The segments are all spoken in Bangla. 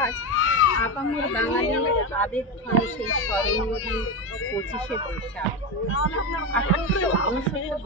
আজ আপামর বাঙালির আবেগ ধরে সেই স্মরণীয় দিন পঁচিশে বৈশাখ। আঠারোশো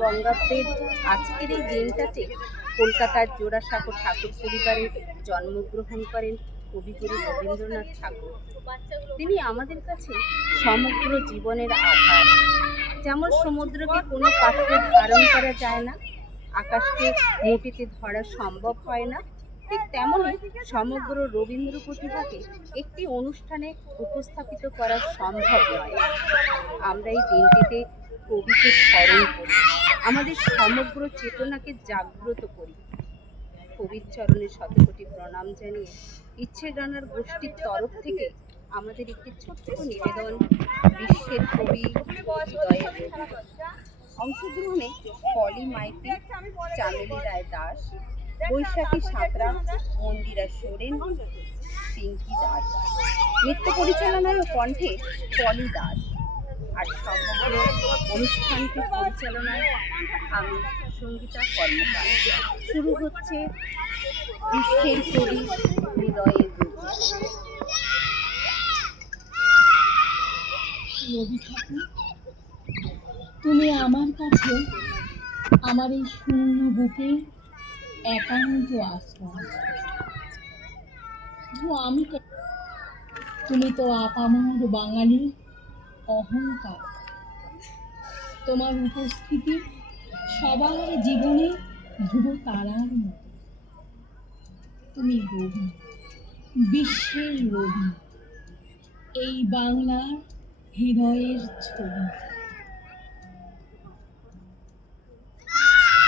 বঙ্গাব্দের আজকের এই দিনটাতে কলকাতার জোড়াসাঁকো ঠাকুর পরিবারে জন্মগ্রহণ করেন কবিগুরু রবীন্দ্রনাথ ঠাকুর। তিনি আমাদের কাছে সমগ্র জীবনের আধার। যেমন সমুদ্রকে কোনো পাত্রে ধারণ করা যায় না আকাশকে মুঠিতে ধরা সম্ভব হয় না। ঠিক তেমনই সমগ্র রবীন্দ্র প্রতিভাকে একটি অনুষ্ঠানে উপস্থাপিত করা সম্ভব নয়। আমরা এই দিনটিতে কবিকে স্মরণ করি, আমাদের সমগ্র চেতনাকে জাগ্রত করি। কবির চরণে শতকোটি প্রণাম জানিয়ে ইচ্ছে গানার গোষ্ঠীর তরফ থেকে আমাদের একটি ছোট্ট নিবেদন, বিশ্বের কবি হৃদয়ের। অংশগ্রহণে পলি মাইতি চামেলি রায় দাস, বৈশাখী সাঁতরা, মন্দিরা সোরেন, পিঙ্কি দাস। নৃত্য পরিচালনায় ও কণ্ঠে পলি দাস। আর সমগ্র অনুষ্ঠানটি পরিচালনায় আমি, সঙ্গীতা কর্মকার। শুরু হচ্ছে বিশ্বের কবি হৃদয়ের। রবি ঠাকুর তুমি আমার কাছে আমার এই শূন্য বুকে একান্ত আশ্রয়। আমি তুমি তো আপামর বাঙালির অহংকার। তোমার উপস্থিতি সবার জীবনে ধ্রুব তারার মতো। তুমি রবি বিশ্বের রবি এই বাংলার হৃদয়ের ছবি।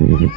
그 얘기.